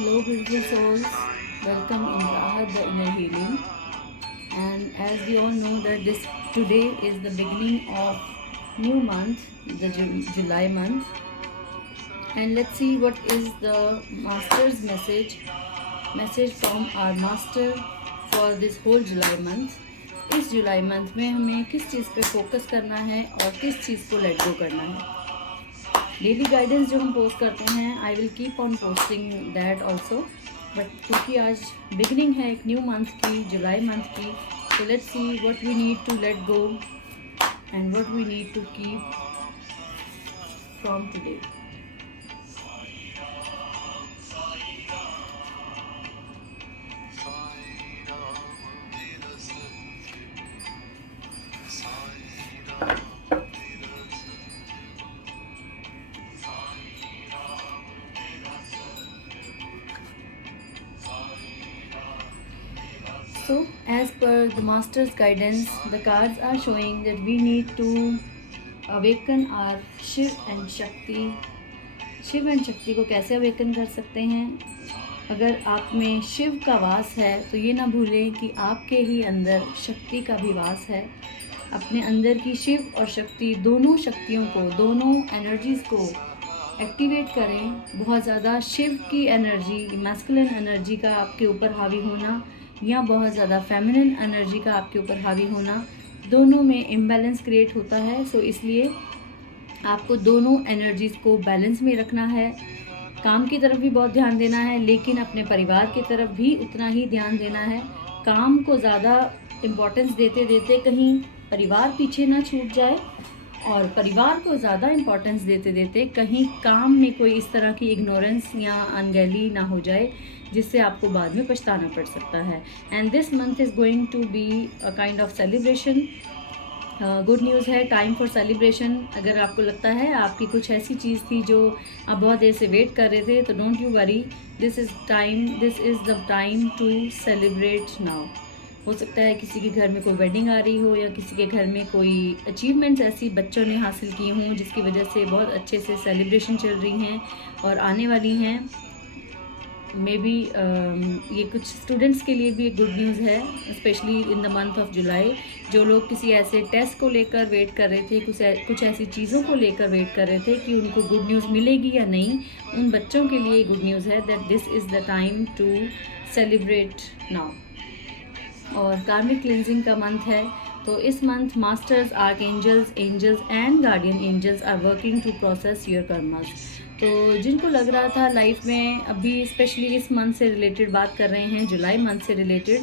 Hello, beautiful souls. Welcome in Rahat, the inner healing. And as we all know that this today is the beginning of new month, the July month. And let's see what is the master's message from our master for this whole July month. इस जुलाई month में हमें किस चीज़ पे focus करना है और किस चीज़ को लेट गो करना है. डेली गाइडेंस जो हम पोस्ट करते हैं, I will keep on posting that also, but क्योंकि आज बिगनिंग है एक न्यू मंथ की, जुलाई मंथ की, तो let's see what we need to let go and what we need to keep from today. So, as per the master's guidance, the cards are showing that we need to awaken our Shiv and Shakti. Shiv and शक्ति को कैसे awaken कर सकते हैं? अगर आप में शिव का वास है तो ये ना भूलें कि आपके ही अंदर शक्ति का भी वास है. अपने अंदर की शिव और शक्ति, दोनों शक्तियों को, दोनों एनर्जीज़ को एक्टिवेट करें. बहुत ज़्यादा शिव की एनर्जी, मैस्कुलिन एनर्जी का आपके ऊपर हावी होना या बहुत ज़्यादा फेमिनिन एनर्जी का आपके ऊपर हावी होना, दोनों में इम्बैलेंस क्रिएट होता है. सो इसलिए आपको दोनों एनर्जीज़ को बैलेंस में रखना है. काम की तरफ भी बहुत ध्यान देना है, लेकिन अपने परिवार की तरफ भी उतना ही ध्यान देना है. काम को ज़्यादा इम्पोर्टेंस देते देते कहीं परिवार पीछे ना छूट जाए, और परिवार को ज़्यादा इम्पोर्टेंस देते देते कहीं काम में कोई इस तरह की इग्नोरेंस या अनगैली ना हो जाए जिससे आपको बाद में पछताना पड़ सकता है. And this month is going to be a kind of celebration. Good news है, टाइम फॉर सेलिब्रेशन. अगर आपको लगता है आपकी कुछ ऐसी चीज़ थी जो आप बहुत देर से वेट कर रहे थे, तो don't you worry, this is the time to celebrate now. हो सकता है किसी के घर में कोई वेडिंग आ रही हो, या किसी के घर में कोई अचीवमेंट्स ऐसी बच्चों ने हासिल की हों जिसकी वजह से बहुत अच्छे से सेलिब्रेशन चल रही हैं और आने वाली हैं. मे बी ये कुछ स्टूडेंट्स के लिए भी एक गुड न्यूज़ है, specially in the month of July. जो लोग किसी ऐसे टेस्ट को लेकर वेट कर रहे थे, कुछ ऐसी चीज़ों को लेकर वेट कर रहे थे कि उनको गुड न्यूज़ मिलेगी या नहीं, उन बच्चों के लिए गुड न्यूज़ है that this is the time to celebrate now. और कार्मिक क्लिनजिंग का मंथ है, तो इस month masters, archangels, angels and guardian angels are working to process your karmas. तो जिनको लग रहा था लाइफ में, अभी स्पेशली इस मंथ से रिलेटेड बात कर रहे हैं, जुलाई मंथ से रिलेटेड,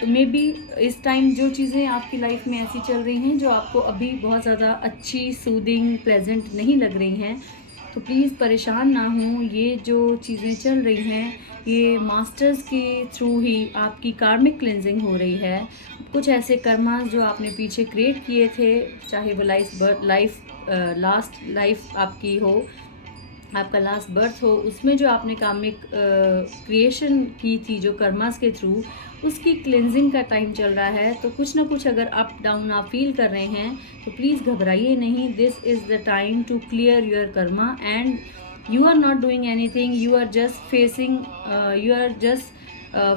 तो मे बी इस टाइम जो चीज़ें आपकी लाइफ में ऐसी चल रही हैं जो आपको अभी बहुत ज़्यादा अच्छी, सूदिंग, प्लेजेंट नहीं लग रही हैं, तो प्लीज़ परेशान ना हों. ये जो चीज़ें चल रही हैं, ये मास्टर्स के थ्रू ही आपकी कार्मिक क्लिनजिंग हो रही है. कुछ ऐसे कर्मास जो आपने पीछे क्रिएट किए थे, चाहे वो लास्ट लाइफ आपकी हो, आपका लास्ट बर्थ हो, उसमें जो आपने कार्मिक क्रिएशन की थी जो कर्मास के थ्रू, उसकी क्लिनजिंग का टाइम चल रहा है. तो कुछ ना कुछ अगर अप डाउन आप फील कर रहे हैं तो प्लीज़ घबराइए नहीं. This is the time to clear your karma, and you are not doing anything, you are just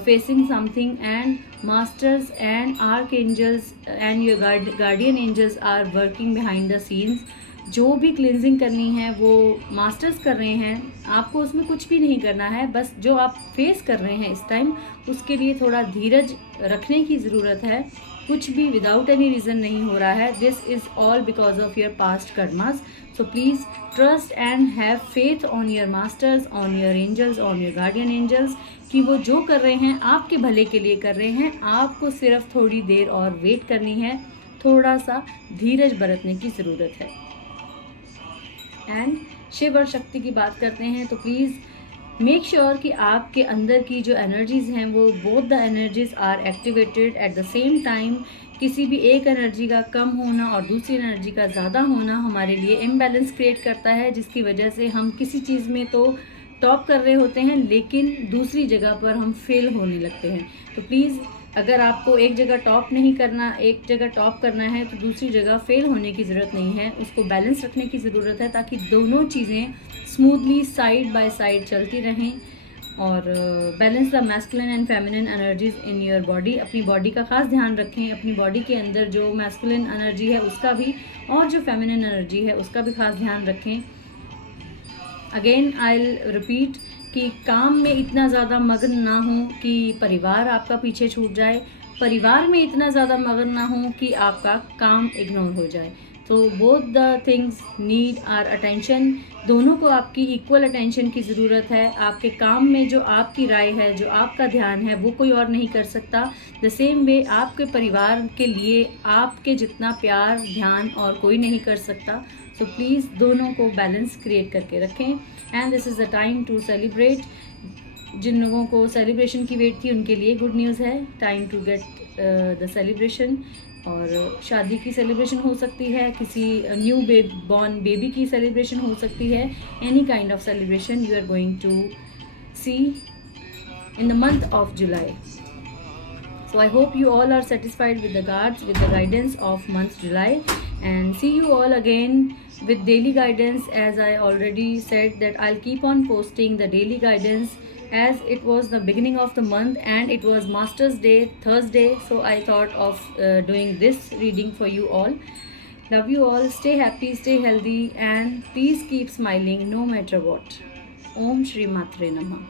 facing something, and masters and archangels and your guardian angels are working behind the scenes. जो भी cleansing करनी है वो masters कर रहे हैं, आपको उसमें कुछ भी नहीं करना है. बस जो आप फेस कर रहे हैं इस टाइम, उसके लिए थोड़ा धीरज रखने की ज़रूरत है. कुछ भी विदाउट एनी रीज़न नहीं हो रहा है. This is all because of your past karmas. So please trust and have faith on your masters, on your angels, on your guardian angels, कि वो जो कर रहे हैं आपके भले के लिए कर रहे हैं. आपको सिर्फ थोड़ी देर और वेट करनी है, थोड़ा सा धीरज बरतने की ज़रूरत है. एंड शिव और शक्ति की बात करते हैं, तो प्लीज़ मेक श्योर कि आपके अंदर की जो एनर्जीज़ हैं वो both the energies are activated at the same time. किसी भी एक एनर्जी का कम होना और दूसरी एनर्जी का ज़्यादा होना हमारे लिए इम्बैलेंस क्रिएट करता है, जिसकी वजह से हम किसी चीज़ में तो टॉप कर रहे होते हैं, लेकिन दूसरी जगह पर हम फेल होने लगते हैं. तो प्लीज़ अगर आपको एक जगह टॉप नहीं करना, एक जगह टॉप करना है तो दूसरी जगह फेल होने की ज़रूरत नहीं है, उसको बैलेंस रखने की ज़रूरत है ताकि दोनों चीज़ें स्मूथली साइड बाय साइड चलती रहें। और balance the masculine and feminine energies in your body. अपनी बॉडी का खास ध्यान रखें, अपनी बॉडी के अंदर जो मैस्कुलिन एनर्जी है उसका भी और जो फेमिनिन एनर्जी है उसका भी खास ध्यान रखें। अगेन आई विल रिपीट कि काम में इतना ज़्यादा मग्न ना हो कि परिवार आपका पीछे छूट जाए, परिवार में इतना ज़्यादा मग्न ना हो कि आपका काम इग्नोर हो जाए। तो both the things need our attention, दोनों को आपकी इक्वल अटेंशन की ज़रूरत है। आपके काम में जो आपकी राय है, जो आपका ध्यान है, वो कोई और नहीं कर सकता। द सेम वे आपके परिवार के लिए आपके जितना प्यार ध्यान और कोई नहीं कर सकता। सो प्लीज़ दोनों को बैलेंस क्रिएट करके रखें। And this is the time to celebrate. जिन लोगों को सेलिब्रेशन की वेट थी उनके लिए गुड न्यूज़ है, time to get the celebration. और शादी की सेलिब्रेशन हो सकती है, किसी न्यू बॉर्न बेबी की सेलिब्रेशन हो सकती है, any kind of celebration you are going to see in the month of July. So I hope you all are satisfied with the cards, with the guidance of month July, and see you all again with daily guidance. As I already said that I'll keep on posting the daily guidance, as it was the beginning of the month and it was Masters Day Thursday, so I thought of doing this reading for you all. Love you all, stay happy, stay healthy, and please keep smiling no matter what. Om Shri Matre Namah.